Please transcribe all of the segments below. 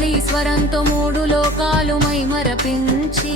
మురళీశ్వరంతో మూడు లోకాలు మై మరపించి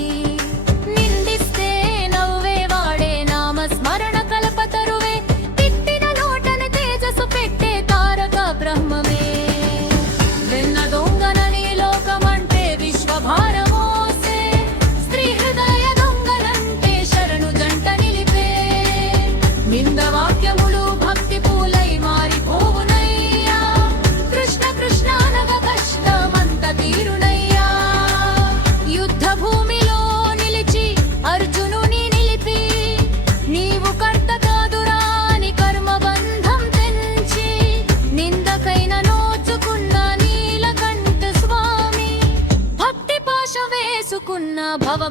కష్టమంత యుద్ధ భూమిలో నిలిచి అర్జునుని నిలిపి నీవు కర్త కాదురా అని కర్మబంధం తెంచి నిందకైన నోచుకున్న నీలకంఠ స్వామి భక్తి పాశ వేసుకున్న భవ